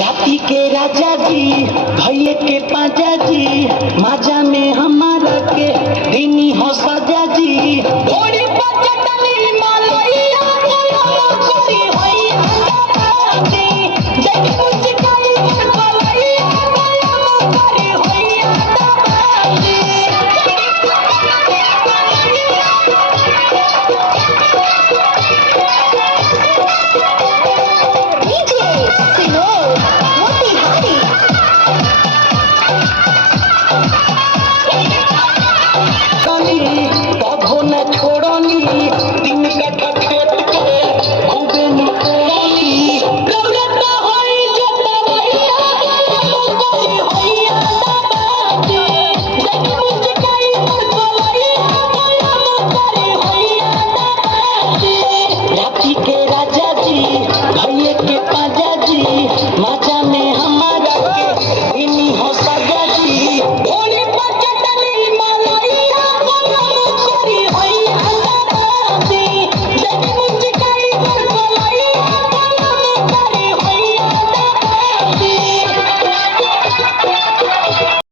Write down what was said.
राती के राजा जी भैया के पाजा जी माजा में हमारा के दिनी हो सजा जी थोड़ी पचटनी मलैया कोरी होई अंदाजी देख मुझकाई मलैया कोरी होई अंदाजी डीजे सिनोर मोतिहारी कभो न छोड़नी दिन कटा खेत के खूबे न कोड़नी गौरत होई जतवैया कोई होइया दादी देख मुझकाई कोलैया कोई होइया दादी राती के राजा जी